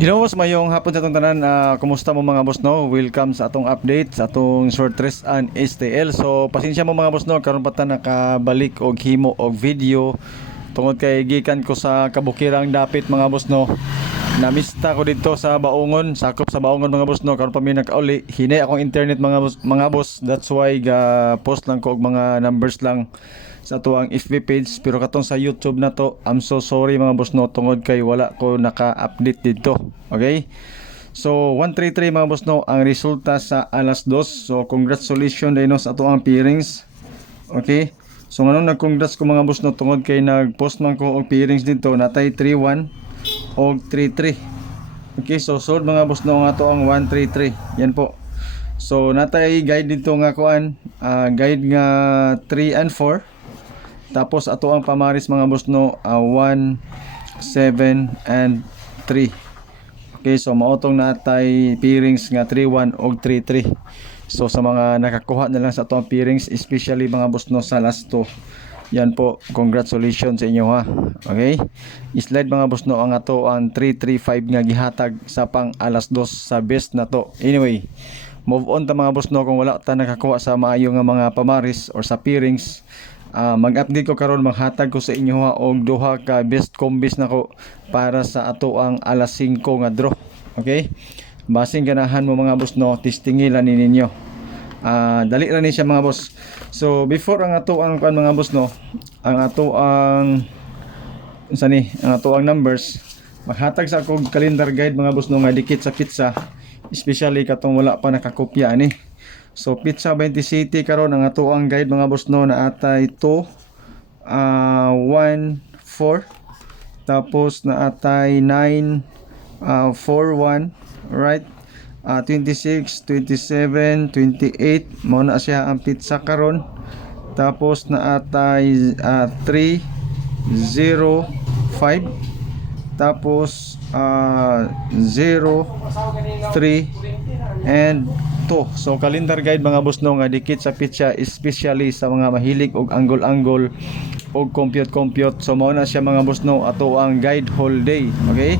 Hello boss, mayong hapon sa atong tanan. Kumusta mo mga boss no? Welcome sa atong update sa atong short rest and STL. So pasensya mo mga boss no, karon pa ta nakabalik og himo og video tungod kay gikan ko sa kabukirang dapit mga boss no. Namista ko dito sa Baungon, sakop sa Baungon mga boss no. Karon pa mi nakauli, hinay akong internet mga boss. That's why post lang ko og mga numbers lang sa tuang FB page, pero katong sa YouTube na to, I'm so sorry mga boss no, tungod kay wala ko naka-update dito. Okay? So 133 mga boss no ang resulta sa alas 2. So congratulations dino sa tuang pairings. Okay? So ngano nag-congrats ko mga boss no, tungod kay nag-post man ko og pairings dito, natay 31 og 33. Okay, so sold mga boss no nga to ang 133. Yan po. So natay guide dito nga kuan, guide nga 3 and 4. Tapos ato ang pamaris mga boss no, 1, 7 and 3. Okay, so maotong natay pairings nga 3-1 og 3-3. So sa mga nakakuha na lang sa ato ang pairings, especially mga boss no sa last 2. Yan po, congratulations sa inyo ha. Okay? I-slide mga boss no ang ato ang 335 nga gihatag sa pang alas 2 sa best na to. Anyway, move on ta mga boss no, kung wala ta nakakuha sa maayo nga mga pamaris or sa pairings. Mag-update ko karon, maghatag ko sa inyo ha og duha ka best combis nako para sa ato ang alas 5 nga draw. Okay? Basing ganahan mo mga boss no, testingilan ni ninyo. Dali ra ni siya mga boss. So before ang ato ang mga boss no, ang ato ang ang ato ang numbers, maghatag sa akong calendar guide mga boss no nga dikit sa pizza, especially katong wala pa nakakopya ani. So Pizza 20 City karon ang ato ang guide mga boss no, na atay 2 1 4, tapos na atay 9 4 1, right? 26 27 28 mo na siya ang pizza karon. Tapos na atay 3 0 5, tapos 0 3 and 2. So calendar guide mga boss no nga dikit sa pizza, especially sa mga mahilig og angle-angle og compute. So mao na siya mga boss no, ato ang guide whole day. Okay?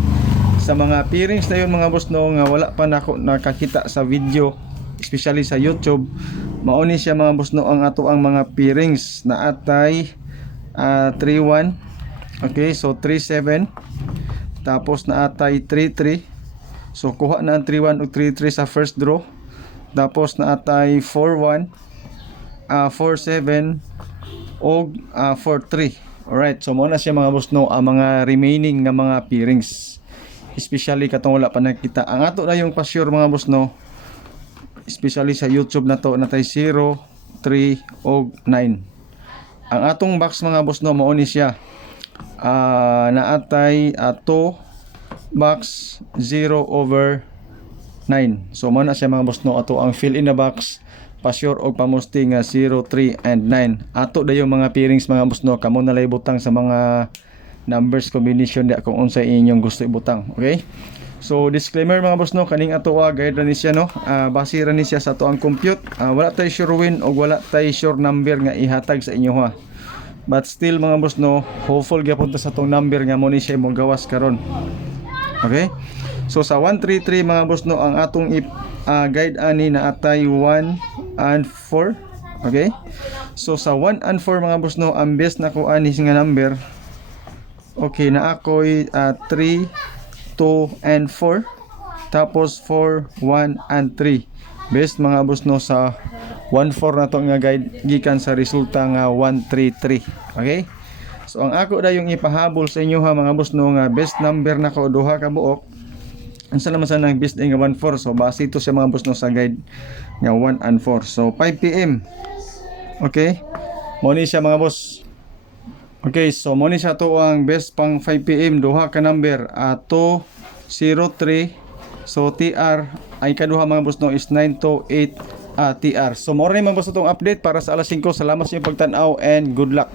Sa mga pairings na yun mga boss no nga wala pa nako nakakita sa video, especially sa YouTube, mao ni siya mga boss no ang ato ang mga pairings na atay 3-1. Okay, so 3-7, tapos na atay 3-3. So kuha na ang 3-1 ug 3-3 sa first draw. Tapos na atay 4-1, 4-7 og 4-3. Alright, so muna siya mga boss no ang mga remaining nga mga pairings, especially katong wala pa nakita. Ang ato na yung pa-sure mga boss no, especially sa YouTube na to, natay 0, 3 og 9. Ang atong box mga boss no, mao ni siya naatay 2 box 0/9. So mao na siya mga boss no, ato ang fill in the box, pa-sure og pamusti nga 0, 3 and 9. Ato dayon mga pairings mga boss no, kamo na lay butang sa mga numbers combination di kung unsay inyong gusto ibutang. Okay? So disclaimer mga boss no, kaning ato guide ra ni siya no, base ra ni siya sa ato ang compute. Wala tay sure win og wala tay sure number nga ihatag sa inyo ha. But still mga boss no, hopeful gyapon ta sa tong number nga mo ni siya mo gawas karon. Okay? So sa 133 mga boss no, ang atong guide ani na atay 1 and 4. Okay? So sa 1 and 4 mga boss no, ang best na ko ani nga number. Okay, na ako'y 3, 2 and 4. Tapos 4, 1 and 3. Best mga boss no sa 1-4 na to nga guide gikan sa resulta nga 133. Okay? So ang ako da yung ipahabol sa inyo ha mga boss no, nga best number na ko duha ka buok. Unsa naman sa nang best nga 1-4. So base ito sa mga boss no sa guide nga 1 and 4. So 5 PM. Okay? Mo ni siya mga boss. Okay, so mo ni siya to ang best pang 5 PM duha ka number 203. So TR ay kaduha mga boss no is 928 TR. So mo rin mga boss itong update para sa alas 5. Salamat sa inyong pagtan-aw and good luck.